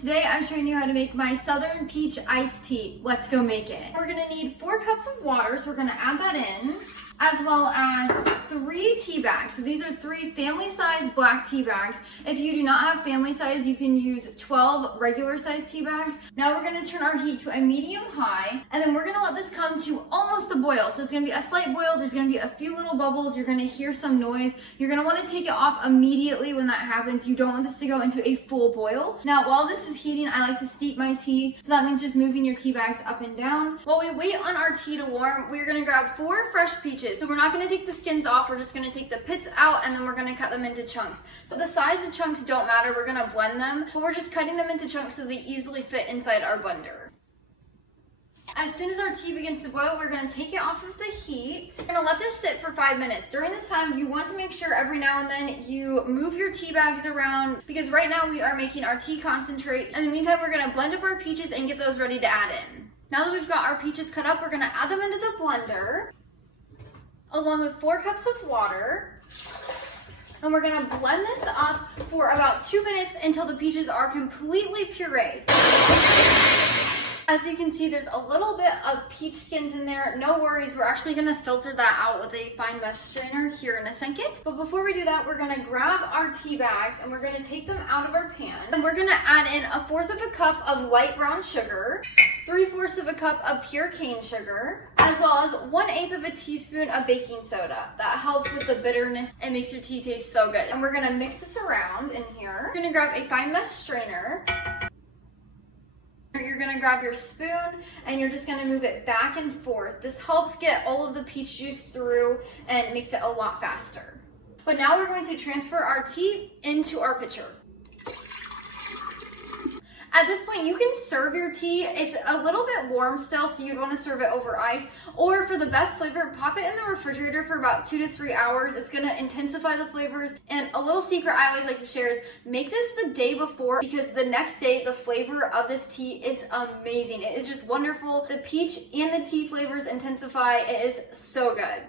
Today I'm showing you how to make my Southern Peach Iced Tea. Let's go make it. We're gonna need 4 cups of water, so we're gonna add that in, as well as 3 tea bags. So these are 3 family-size black tea bags. If you do not have family size, you can use 12 regular-size tea bags. Now we're gonna turn our heat to a medium-high, and then we're gonna let this come to almost a boil. So it's gonna be a slight boil, there's gonna be a few little bubbles, you're gonna hear some noise. You're gonna wanna take it off immediately when that happens. You don't want this to go into a full boil. Now, while this is heating, I like to steep my tea. So that means just moving your tea bags up and down. While we wait on our tea to warm, we're gonna grab 4 fresh peaches. So we're not gonna take the skins off, we're just gonna take the pits out and then we're gonna cut them into chunks. So the size of chunks don't matter, we're gonna blend them, but we're just cutting them into chunks so they easily fit inside our blender. As soon as our tea begins to boil, we're gonna take it off of the heat. We're gonna let this sit for 5 minutes. During this time, you want to make sure every now and then you move your tea bags around, because right now we are making our tea concentrate. In the meantime, we're gonna blend up our peaches and get those ready to add in. Now that we've got our peaches cut up, we're gonna add them into the blender, along with 4 cups of water. And we're gonna blend this up for about 2 minutes until the peaches are completely pureed. As you can see, there's a little bit of peach skins in there. No worries, we're actually gonna filter that out with a fine mesh strainer here in a second. But before we do that, we're gonna grab our tea bags and we're gonna take them out of our pan. And we're gonna add in 1/4 of a cup of light brown sugar, 3/4 of a cup of pure cane sugar, as well as 1/8 of a teaspoon of baking soda. That helps with the bitterness and makes your tea taste so good. And we're gonna mix this around in here. We're gonna grab a fine mesh strainer. You're gonna grab your spoon and you're just gonna move it back and forth. This helps get all of the peach juice through and makes it a lot faster. But now we're going to transfer our tea into our pitcher. At this point, you can serve your tea. It's a little bit warm still, so you'd want to serve it over ice. Or for the best flavor, pop it in the refrigerator for about 2 to 3 hours. It's going to intensify the flavors. And a little secret I always like to share is make this the day before, because the next day, the flavor of this tea is amazing. It is just wonderful. The peach and the tea flavors intensify. It is so good.